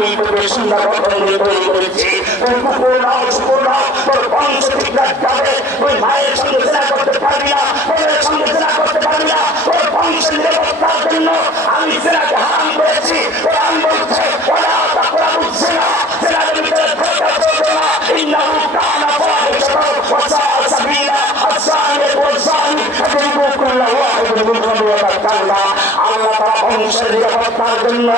আমি তোকে সুন্দর গঠন দিয়ে তৈরি করেছি। তুই কুকুর নাও শুকুর নাও, তোর বংশ ঠিক যাবে। তুই মায়ের সঙ্গে জেনা করতে পারবি না, বোনের সঙ্গে জেনা করতে পারবি না। তোর বংশের নিরাপত্তার জন্য আমি জেনাকে হারাম করেছি। কোরআন বলছে ওলা তাকরাবু জিনা, জেনার ভিতরে ধোঁকা চলবে না। ইন্নাহু কানা ফাহিশাতান ওয়া সাআ সাবিলা। আস-সানি ওয়াস-সানি ফাজরিবু কুল্লা ওয়াহিদিন মিনহুম ওয়াতাকাল্লা। আল্লাহ তাআলা বংশের নিরাপত্তার জন্য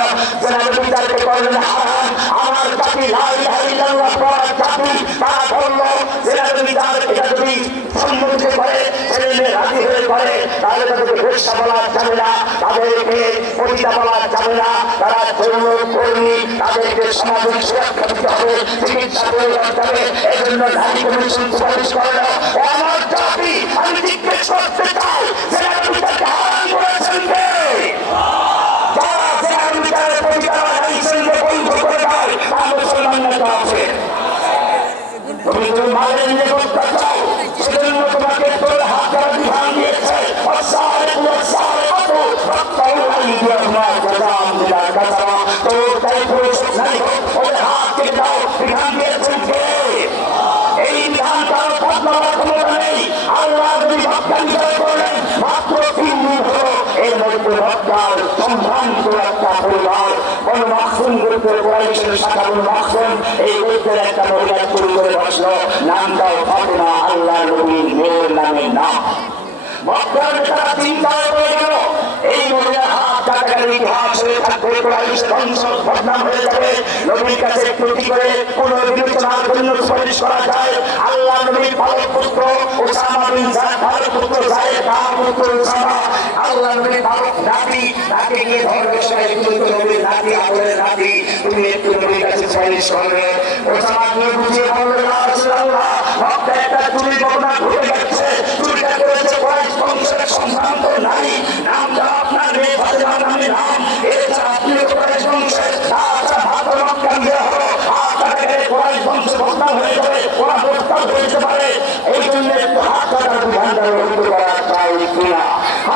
জেনার বিচারকে করলেন হারাম। আমার জাতি লা ইলাহা ইল্লাল্লাহ পড়ার জাতি, তারা বলল জেনার বিচার এটা যদি সম্মতি করে, ছেলে রাজি হয়ে করে, তাহলে তাদেরকে বেশ্যা বলা যাবে না, তাদেরকে পতিতা বলা যাবে না, তারা যৌন কর্মী, তাদেরকে সামাজিক সুরক্ষা দিতে হবে, চিকিৎসা প্রয়োজন যাবে। এই জন্য নারী কমিশন সুপারিশ করল। আমার জাতি আমি জিজ্ঞেস করতে চাই, জেনার বিচারকে হারাম করেছেন কে? যারা জেনার বিচারের পরিচালনা লাইসেন্সে বৈধ করে দেয় তার মুসলমান নেতা আছে। তুমি তুমি মায়ের নিরাপত্তা চাও, সেজন্য তোমাকে তোর হাত দ্বারা বিধান দিয়েছে তোর তাই পুরুষ নারী হোক ওদের হাত কেটে দাও, বিধান দিয়েছেন কে? এই বিধান কারো বদলাবার ক্ষমতা নেই। আল্লাহ যদি হত্যা করলেন মাত্র 3 দিন হলো, এর মধ্যে হত্যার সম্ভ্রান্ত একটা পরিবার বনু মাখজুম গোত্রের কুরাইশের শাখা বনু মাখজুম এই গোত্রের একটা মহিলা চুরি করে বসলো। নামটাও ফাতেমা, আল্লাহর নবীর মেয়ের নামের নাম। মক্কার নেতারা চিন্তা করে গেল এই মহিলার হাত কাটাকাটির ইতিহাস হয়ে থাকবে, কুরাইশ বংশ বদনাম হয়ে যাবে। নবীর কাছে ত্রুটি করে পুনর্বিবেচনার জন্য সুপারিশ করা যায়। আল্লাহ নবীর পালক পুত্র ওসামা বিন যায়েদ, পালক পুত্র যায়েদ, তার পুত্র ওসামা, আল্লাহ নবীর পালক নাতি, তাকে গিয়ে ধর্মের সবাই কিন্তু নবীর নাতি, আদরের নাতি, তুমি একটু নবীর কাছে সুপারিশ করবে। ওসামা নিয়ে বুঝিয়ে বলবে ইয়া রাসূলুল্লাহ, মক্কায় একটা চুরি ঘটনা ঘটে যাচ্ছে, চুরিটা করেছে কুরাইশ বংশের সম্ভ্রান্ত নারী, নামটা আপনার মেয়ে ফাতেমা নামে নাম। এছাড়া আপনি কুরাইশ বংশের, তাছাড়া ভাত মক্কা দেওয়া হলো, হাত কাটাকে কুরাইশ বংশ বদনাম হয়ে যাবে, ওরা বদনাম হয়ে যেতে পারে। এই জন্য একটু হাত কাটার বিধানটা রহিত করা চাই কিনা?